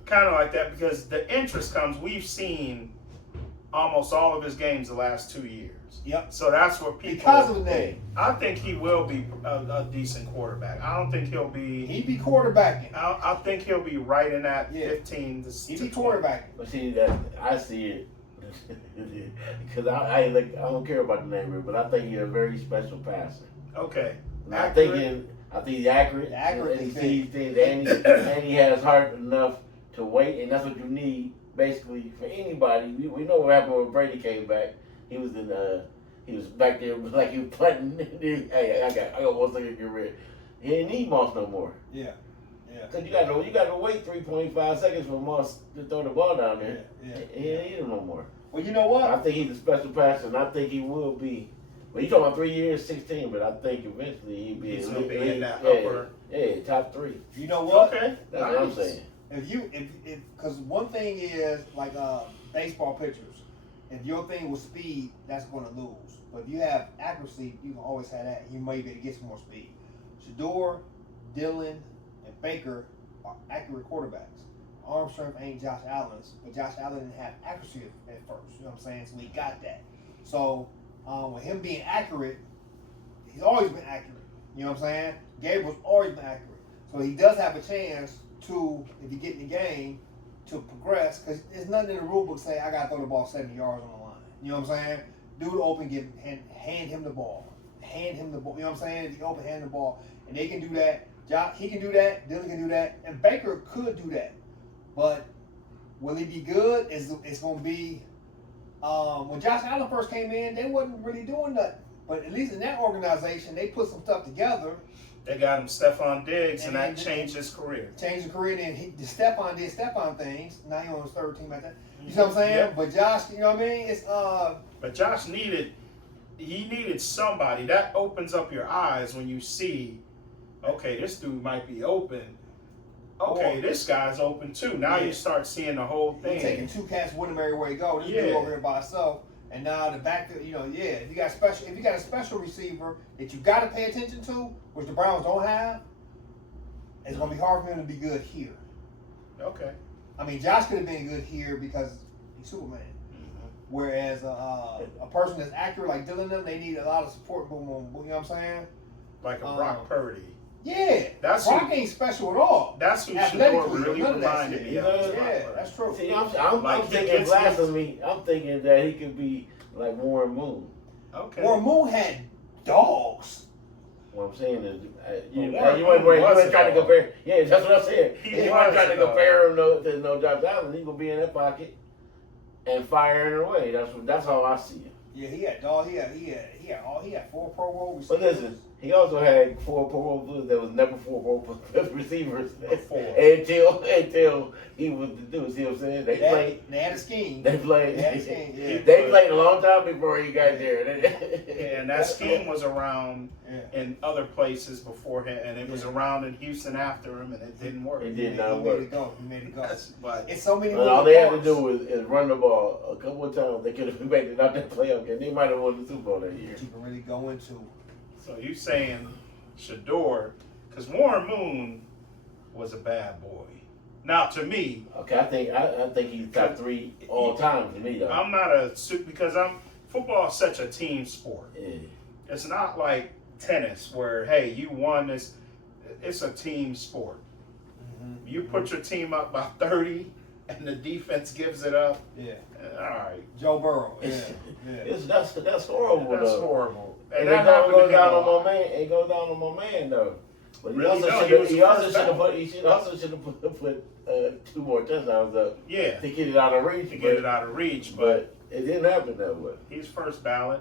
kind of like that because the interest comes. We've seen almost all of his games the last 2 years. Yep. So that's what people. Because of the name, I think he will be a decent quarterback. I don't think he'll be. he be quarterbacking. I think he'll be right in that Yeah. 15 He to be 20. quarterbacking. But see that I see it because I don't care about the name, but I think he's a very special passer. Okay. And I think he's accurate. Accurate And he is sees things, and he has heart enough to wait, and that's what you need basically for anybody. We know what happened when Brady came back. He was back there like he was punting. Hey, I got one thing to get rid. He didn't need Moss no more. Yeah. Yeah. Cause you got to wait 3.5 seconds for Moss to throw the ball down there. Yeah. He didn't need him no more. Well, you know what? I think he's a special passer, and I think he will be. Well, you talking about 3 years, 16, but I think eventually he'll be. He's gonna be in that yeah, upper. Yeah, top 3. You know what? Okay. That's what I'm saying. If because one thing is like baseball pitchers, if your thing was speed, that's going to lose. But if you have accuracy, you can always have that. You may be able to get some more speed. Shador, Dillon, and Baker are accurate quarterbacks. Arm strength ain't Josh Allen's, but Josh Allen didn't have accuracy at first. You know what I'm saying? So he got that. So with him being accurate, he's always been accurate. You know what I'm saying? Gabriel's always been accurate. So he does have a chance to, if you get in the game, to progress, because there's nothing in the rule book saying I gotta throw the ball 70 yards on the line. You know what I'm saying? Dude open, hand him the ball. Hand him the ball. You know what I'm saying? If you open, hand the ball. And they can do that. He can do that. Dylan can do that. And Baker could do that. But will he be good? It's going to be, when Josh Allen first came in, they wasn't really doing nothing. But at least in that organization, they put some stuff together. They got him Stephon Diggs, and that then- changed his career. Changed his career, and then Stephon did Stephon things. Now he on his third team at that. You see what I'm saying? Yeah. But Josh, you know what I mean? It's But Josh needed somebody that opens up your eyes when you see, okay, this dude might be open. Okay, this guy's open too. Now you start seeing the whole he's taking thing. two cats with him everywhere he go. This dude over here by himself. And now the backfield, if you got a special receiver that you got to pay attention to, which the Browns don't have, it's gonna be hard for him to be good here. Okay. I mean, Josh could have been good here because he's Superman. Whereas a person that's accurate like Dylan, they need a lot of support. Boom, boom, boom. You know what I'm saying? Like a Brock Purdy. Yeah, That's Brock who- ain't special at all. That's who Shador Athletically, really none of that reminded shit. me of. Yeah, was Brock Yeah, Purdy. that's true. See, I'm Like, he thinking gets blasphemy. I'm thinking that he could be like Warren Moon. Okay. Warren Moon had dogs. What I'm saying is, you Warren ain't Moon was trying a to dog. compare. Yeah, that's what I'm saying. He You was ain't trying a to dog. compare him to no Josh Allen. He gonna be in that pocket and firing away. That's how I see it. Yeah, he had dogs. He had 4 Pro Bowl But receivers. listen, he also had 4 Pro Bowl players that was never 4 Pro Bowl receivers Before. until he was the dude. See what I'm saying? They played. They had a scheme. They played. They had a scheme. Yeah. They played a long time before he got there. And that scheme was around Yeah. in other places before him, and it was around in Houston after him, and it didn't work. It did He not made work. it go. He made it go. But It's so many. Well, all they had to moving do is run the ball a couple of times. They could have made it out that playoff game. They might have won the Super Bowl that year. parts you can really go into. so you saying Shador, because Warren Moon was a bad boy. Now to me, Okay, I think he's top 3 all time to me though. I'm not because football is such a team sport. Yeah. It's not like tennis where hey you won this. It's a team sport. Mm-hmm. You put your team up by 30, and the defense gives it up. Yeah. All right, Joe Burrow. Yeah. Yeah. That's horrible. that's though. horrible. And that it don't happened go to him down a on lot. my man. It goes down on my man though. But he Really? No, also he was should the have first put. down. He also should have put 2 more touchdowns up Yeah, to get it out of reach. to get it out of reach, but But it didn't happen that way. he's first ballot.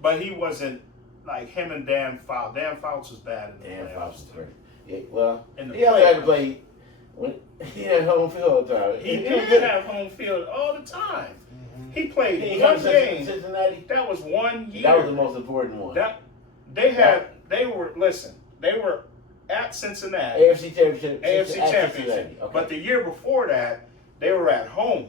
But he wasn't like him and Dan Fouts. Dan Fouts was bad in the Damn, playoffs. Fox was great. Yeah, well, In the he only had to playoffs. play. When he had home field all the time. He did have home field all the time. He played He one comes to game. Cincinnati. That was 1 year. That was the most important one. They were at Cincinnati, AFC Championship. AFC at Championship. Cincinnati. Okay. But the year before that, they were at home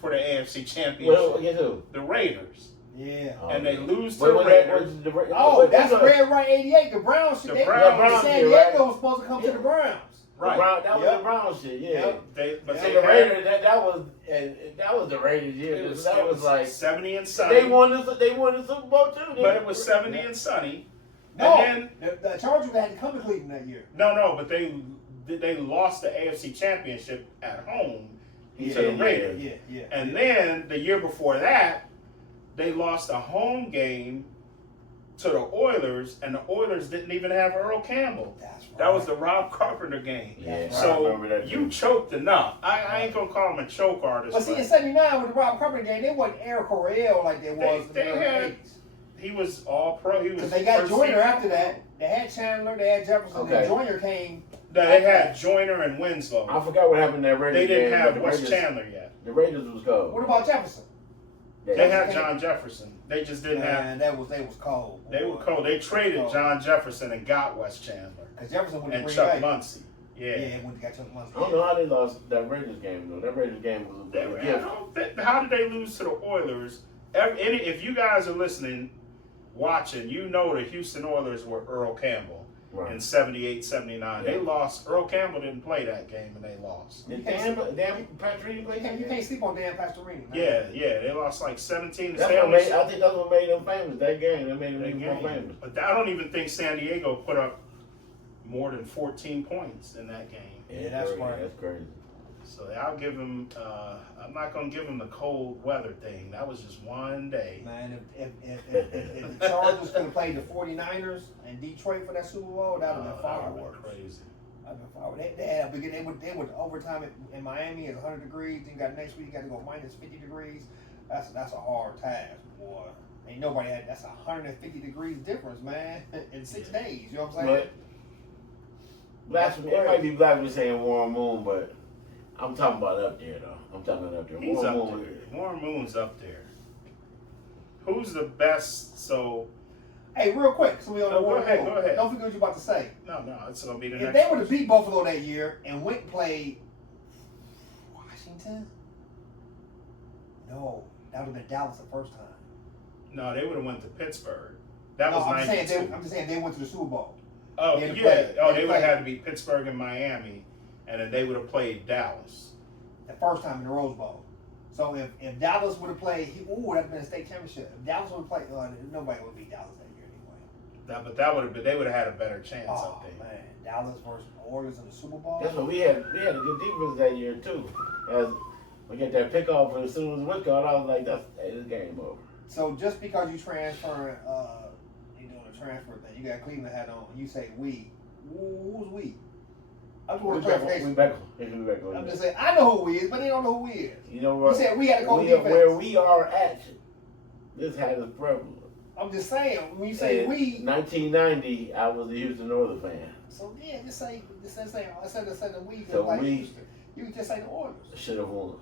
for the AFC Championship. Well, against who? The Raiders. Yeah. And they lose to Wait, the was that- Raiders. was the- Oh, what- that's what- Red Right 88. The Browns shit. The They, Browns San shit, Diego right? was supposed to come to the Browns. Right. That was Yep. the Brown shit, yeah. Yep. But See, they the had- Raiders, that was the Raiders year. It was, That was like 70 and sunny. they won the Super Bowl too. But it was 70 and sunny. No, And the Chargers had to come to Cleveland that year. No, but they lost the AFC Championship at home to the Yeah, Raiders. Yeah. And then the year before that, they lost a home game to the Oilers, and the Oilers didn't even have Earl Campbell. That's right. That was the Rob Carpenter game. Yeah, I So remember that you too. choked enough. I ain't gonna call him a choke artist. But see, in but '79 with the Rob Carpenter game, they wasn't Eric Coryell like they was in They the early had- 80s. he was all pro. He was. Because they got first Joyner team. after that. They had Chandler, they had Jefferson, Okay. and Joyner came. They had Joyner and Winslow. I forgot what happened in that Raiders They didn't game, have but the Wes Raiders- Chandler yet. The Raiders was cold. What about Jefferson? They had John Jefferson. They just didn't have. Man, they was cold. They were cold. They traded John Jefferson and got Wes Chandler Because Jefferson went to and Green Chuck Bay. Muncie. Yeah. Yeah, when they got Chuck Muncie. I don't know how they lost that Raiders game though. That Raiders game was They a were- gift. How did they lose to the Oilers? If you guys are listening, watching, you know the Houston Oilers were Earl Campbell Right. in 78, 79. They Yeah. lost. Earl Campbell didn't play that game, and they lost. Did Dan Patrick play that You game? can't sleep on Dan Pastorini. Yeah, they lost like 17 to That's San what made, Diego. I think that's what made them famous. That game, that made them even more famous. But I don't even think San Diego put up more than 14 points in that game. Yeah, that's crazy. right. That's crazy. So I'll give him. I'm not gonna give him the cold weather thing. That was just one day. Man, if the Chargers could have played the 49ers and Detroit for that Super Bowl, that would have been That would've fireworks. been crazy. That'd been fireworks. They had a big. They would overtime in Miami is 100 degrees. Then you got next week you got to go minus 50 degrees. That's a hard task, boy. Ain't nobody had. That's 150 degrees difference, man, in 6 days. You know what I'm saying? But blasphemy, it might be blasphemy saying Warren Moon, but I'm talking about up there though. I'm talking about up there. He's Warren up Moon. there. Warren Moon's up there. Who's the best? So Hey, real quick, so we on the No, go Warren ahead, Moon. go ahead. Don't forget what you're about to say. no, it's gonna be the If next. they would have question. beat Buffalo that year and went and played Washington, no, that would have been Dallas the first time. No, they would have went to Pittsburgh. That No, was I'm 92. just saying they went to the Super Bowl. Oh They had to yeah. play- Oh, they they would have played. had to beat Pittsburgh and Miami, and then they would have played Dallas. The first time in the Rose Bowl. So if Dallas would have played, that'd have been a state championship. If Dallas would have played, nobody would beat Dallas that year anyway. But that would have been. They would have had a better chance Oh up there. man, Dallas versus Warriors in the Super Bowl. That's what we had. We had a good defense that year too. As we get that pick off as soon as we called, I was like, "Hey, this game over." So just because you transfer, you doing a transfer thing, you got Cleveland hat on. You say we. Who's we? I just want We clarification. back on I'm that. just saying I know who we is, but they don't know who we is. You know You what? said we got to go We are, defense. where we are at, this hat is prevalent. I'm just saying when you say In we. 1990, I was a Houston Oilers fan. So yeah, just say instead of saying the we. So like we- Houston, you can just say the Oilers. Should have won.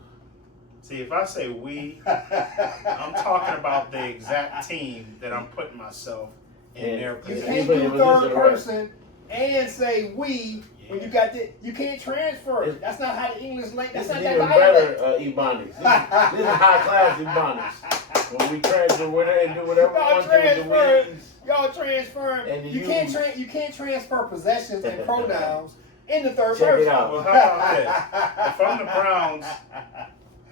See, if I say we, I'm talking about the exact team that I'm putting myself in And their You position. can't But do it was third just a right. person and say we when you got that. You can't transfer it. That's not how the English language. This That's is not even that better, dialect. Ebonics. This is high class Ebonics. When we transfer with it and do whatever we Y'all want to do with the transfer. wings. Y'all transfer. And You can't transfer possessions and pronouns in the third Check person. it out. Well, how about this? If I'm the Browns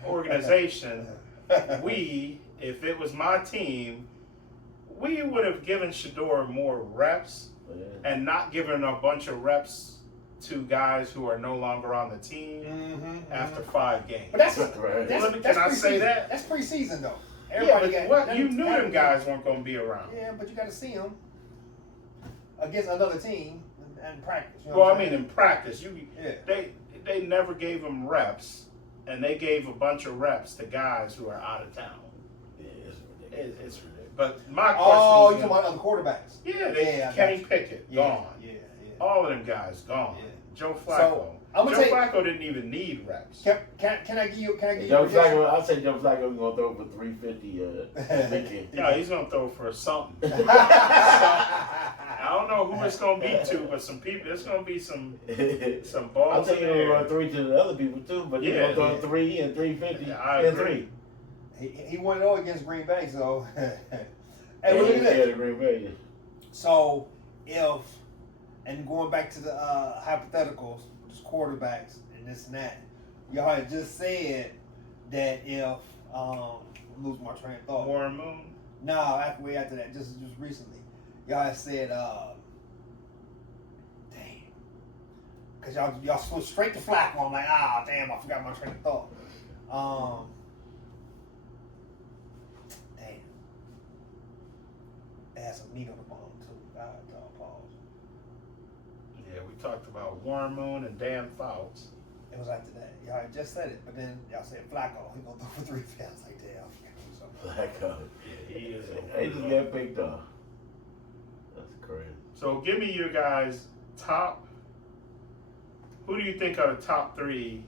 organization, if it was my team, we would have given Shador more reps and not given a bunch of reps to guys who are no longer on the team after 5 games. But that's Right. Can I say preseason. that? That's preseason though. Yeah, Everybody but got. what, you knew them guys weren't going to be around. Yeah, but you got to see them against another team and practice. You know Well, what I mean, in practice, Yeah. they never gave them reps, and they gave a bunch of reps to guys who are out of town. Yeah, it's ridiculous. It's ridiculous. But my question Oh, you is, talking about other quarterbacks? yeah, Yeah, I Kenny got you. Pickett Yeah, gone. yeah. All of them guys gone. Yeah. Joe Flacco. So, I'm Joe gonna Flacco didn't even need reps. Can I give you a Joe prediction? Flacco, I say Joe Flacco is gonna throw for 350 weekend. Yeah, he's gonna throw for something. I don't know who it's gonna be to, but some people. It's gonna be some I'll balls tell in you gonna there. run 3 to the other people too, but he's Yeah, gonna throw 3 and 350 Yeah, I and agree. 3. He won it all against Green Bay, so. Hey, And but look he's at scared this. of Green Bay. So, if, and going back to the hypotheticals, just quarterbacks and this and that, y'all had just said that if, lose my train of thought. Warren Moon. No, way after that, just recently, y'all had said, damn, because y'all switched straight to Flacco. I'm like, damn, I forgot my train of thought. Damn, it has some meat on the bone too. I'll pause. Yeah, we talked about Warren Moon and Dan Fouts. It was after that. Y'all had just said it, but then y'all said Flacco. He gonna throw for 350. I was like, damn, I forgot to do something. Flacco. Yeah, he is. He just got picked off. That's crazy. So give me your guys' top. Who do you think are the top 3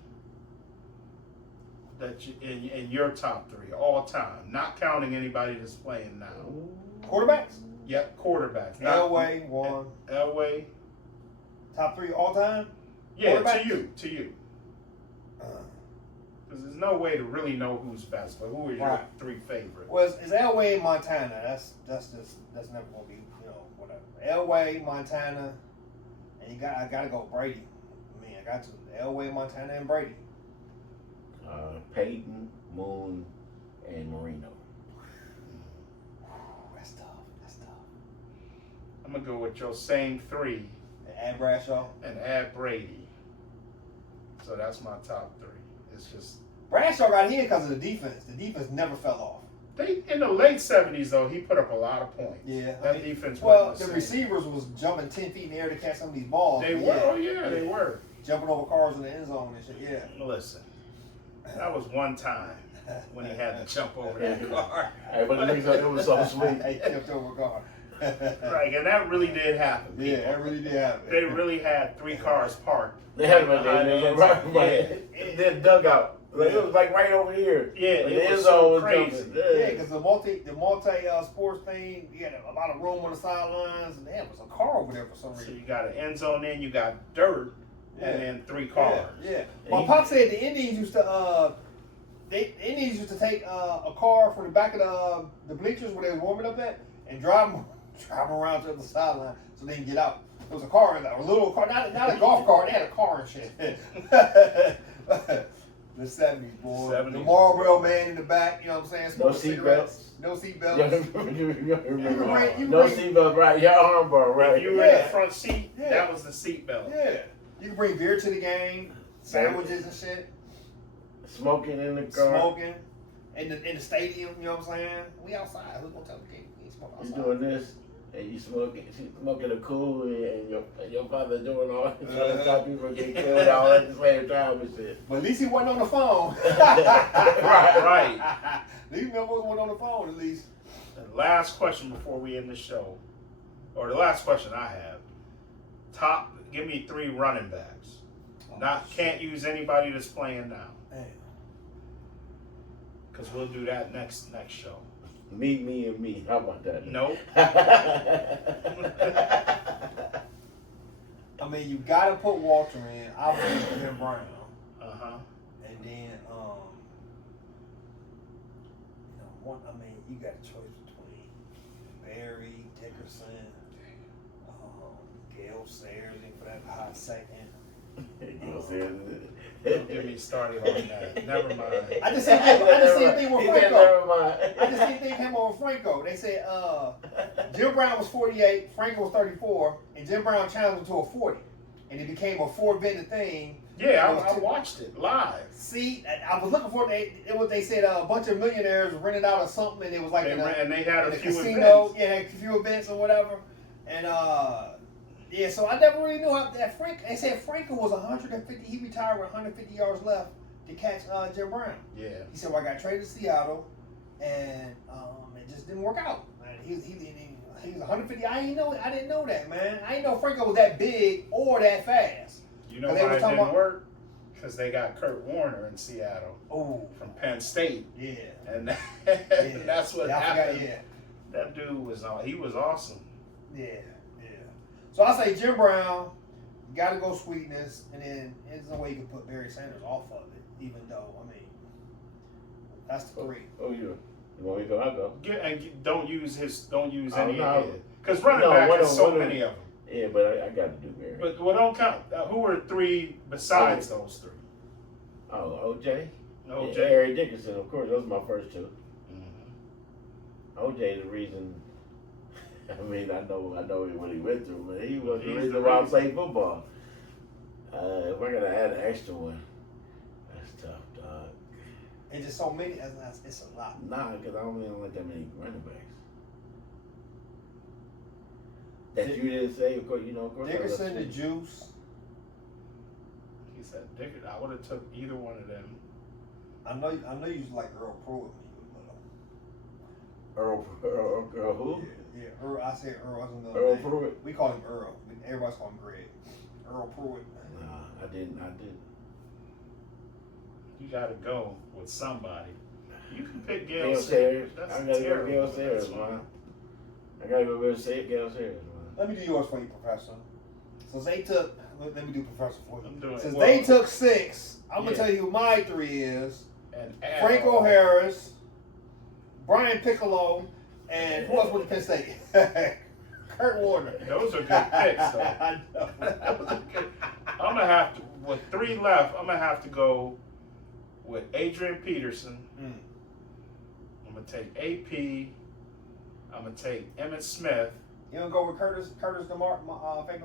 that you, in your top 3 all time, not counting anybody that's playing now? Quarterbacks? Yep, quarterbacks. not- Elway, one. Elway. Top 3 all time? Yeah, Quarterbacks? to you. Because there's no way to really know who's best, but who is your Right. 3 favorites? Well, it's Elway and Montana. That's never gonna be, whatever. Elway, Montana, and I gotta go Brady. I mean, I got to Elway, Montana, and Brady. Peyton, Moon, and Marino. That's tough. I'm going to go with your same 3 And add Bradshaw. and add Brady. So that's my top 3. It's just, Bradshaw got here because of the defense. The defense never fell off. they in the late 70s, though, he put up a lot of points. Yeah. That defense Well, wasn't the same. receivers was jumping 10 feet in the air to catch some of these balls. They But were, oh yeah, they were. Jumping over cars in the end zone and shit, yeah. Listen, that was one time when he had to jump over that car. Hey, but it was so sweet. He jumped over a car. Right, and that really did happen. Yeah, people. that really did happen. They really had 3 cars parked. They had him behind the in end right, zone. right. Then dugout. Like, it was like right over here. Yeah, But it the end was zone so was crazy. jumping. Yeah, because the multi sports thing, you had a lot of room on the sidelines, and there was a car over there for some So reason. you got an end zone in, you got dirt, and then 3 cars. Yeah. My pop said the Indians used to take a car from the back of the bleachers where they was warming up at and drive them around to the sideline so they can get out. There was a car in there, a little car, not a golf cart. They had a car and shit. The 70s, boy. 70s. The Marlboro man in the back, you know what I'm saying? No Smoking cigarettes. No seatbelts. No seatbelt, right? Your armbar, right? If you were in the front seat, Yeah. that was the seat belt. Yeah. You can bring beer to the game, sandwiches and shit, Smoking in the car. smoking in the stadium, you know what I'm saying? We outside. Who's gonna tell the kid we smoke You outside? doing this, and you smoking a cool, and your father doing all trying to stop people from getting killed all at the same time and shit. But at least he wasn't on the phone. Right. At least he wasn't on the phone, at least. And last question before we end the show, or the last question I have. Give me 3 running backs. Can't use anybody that's playing now. Damn. Because we'll do that next show. Me, and me. How about that? Nope. I mean, you gotta put Walter in. I'll put Jim Brown. Uh-huh. And then, you got a choice between Barry, Dickerson, Gale Sayers, and for that hot second. Don't get me started on that. Never mind. I just seen a thing with Franco. Never mind. I just seen a thing came over Franco. They said Jim Brown was 48, Franco was 34, and Jim Brown challenged him to a 40. And it became a 4-vendor thing. Yeah, I watched it live. See, I was looking for it. They said a bunch of millionaires rented out or something, and it was like And they had in a a few casino. events. Yeah, a few events or whatever. And yeah, so I never really knew how that Frank. They said Franco was 150. He retired with 150 yards left to catch Jim Brown. Yeah. He said, "Well, I got traded to Seattle, and it just didn't work out." And he was 150. I didn't know that, man. I didn't know Franco was that big or that fast. You know They why were it talking didn't about- work? Because they got Kurt Warner in Seattle Oh, from Penn State, yeah. and Yeah. that's what Yeah, I forgot, happened. yeah. That dude was he was awesome. Yeah, yeah. So I say Jim Brown, got to go Sweetness, and then there's no way you can put Barry Sanders off of it, even though, I mean, that's the three. Oh, yeah. You want me to go? I'll go. Don't use Oh, any no. of his. Because running No, back one is of- so one of- many of them. Yeah, but I got to do Barry. But well, don't count. Who were three besides those three? Oh, OJ? OJ. Yeah, Eric Dickerson, of course. Those are my first two. Mhm. OJ is the reason. I mean, I know what he went through, but he was the He's reason the why I reason. played football. If we're gonna add an extra one, that's tough, dog. And just so many, it's a lot. Nah, because I don't really don't like that many running backs. That you didn't say, of course, of course. Dickerson, the Juice. He said, "Dick, I would have took either one of them." I know you just like Earl Pruitt. Earl who? Yeah, Earl. I said Earl. I was another Earl name. Pruitt? We call him Earl. Everybody's calling him Greg. Earl Pruitt. Nah, I didn't. You got to go with somebody. You can pick Gail Gail Sayers. That's I gotta go terrible. Gail Sayers, That's fine. man. I gotta go with Gail Sayers, man. Let me do yours for you, Professor. Since they took, let me do Professor for I'm you. doing Since well. they took 6, I'm Yeah. gonna tell you who my 3 is. And Franco Harris, Brian Piccolo, and who else with Penn State? Kurt Warner. Those are good picks, though. I know. I'm gonna have to, with 3 left, I'm gonna have to go with Adrian Peterson. Mm. I'm gonna take AP. I'm gonna take Emmitt Smith. You gonna go with Curtis Fabian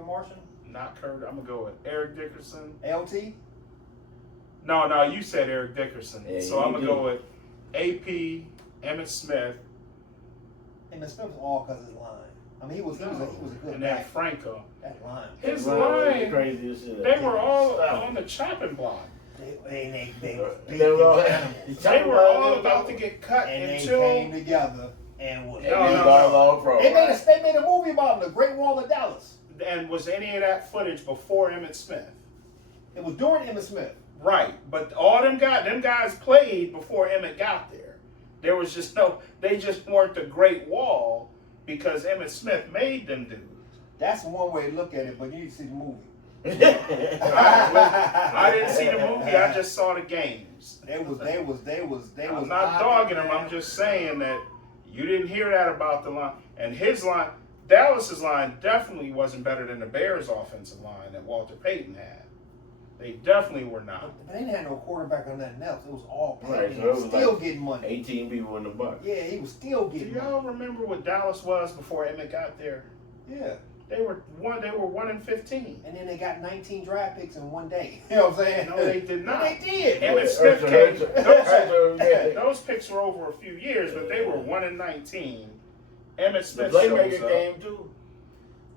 Martian? Not Kurt. I'm gonna go with Eric Dickerson. LT? No, you said Eric Dickerson. Yeah, So you I'm gonna did. go with AP, Emmitt Smith, And the Smith was all because of his line. I mean, he was a good and then back. Franco. That line. His That was the line, craziest shit. they were all on the chopping block. They They were all- They were all about to get cut and they until came together and was. They No, made no, our no. law pro. They made a movie about him, The Great Wall of Dallas. and was any of that footage before Emmitt Smith? It was during Emmitt Smith. Right, but all them guys played before Emmett got there. There was just they just weren't the Great Wall because Emmitt Smith made them do. That's one way to look at it, but you need to see the movie. I didn't see the movie. I just saw the games. They was. I'm not dogging him. I'm just saying that you didn't hear that about the line. And his line, Dallas's line, definitely wasn't better than the Bears' offensive line that Walter Payton had. They definitely were not. But they didn't have no quarterback or nothing else. It was all Right, Payton. so He it was was still like getting money. 18 people in the box. Yeah, he was still Do getting y'all money. remember what Dallas was before Emmett got there? Yeah. They were 1-15. And then they got 19 draft picks in one day. You know what I'm saying? No, they did not. No, they did. Emmitt Smith came. Yeah. Those picks were over a few years, but they were 1-19. Emmitt The Smith shows playmaker up. came too.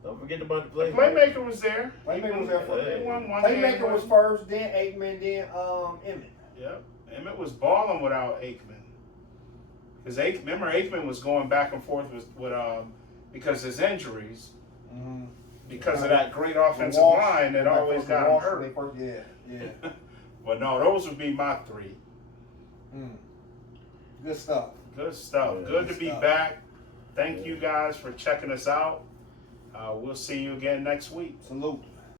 Don't forget about the The playmaker. playmaker was there. Playmaker was there for They won one game. Playmaker was first, then Aikman, then Emmett. Yep. Emmett was balling without Aikman. Because remember Aikman was going back and forth with because his injuries, Mm-hmm. because of that great offensive Walsh, line that always got him Walsh, hurt. they first, yeah. But no, those would be my 3. Mm. Good stuff. Good stuff. Yeah, Good to good be stuff. back. Thank you guys for checking us out. We'll see you again next week. Salute.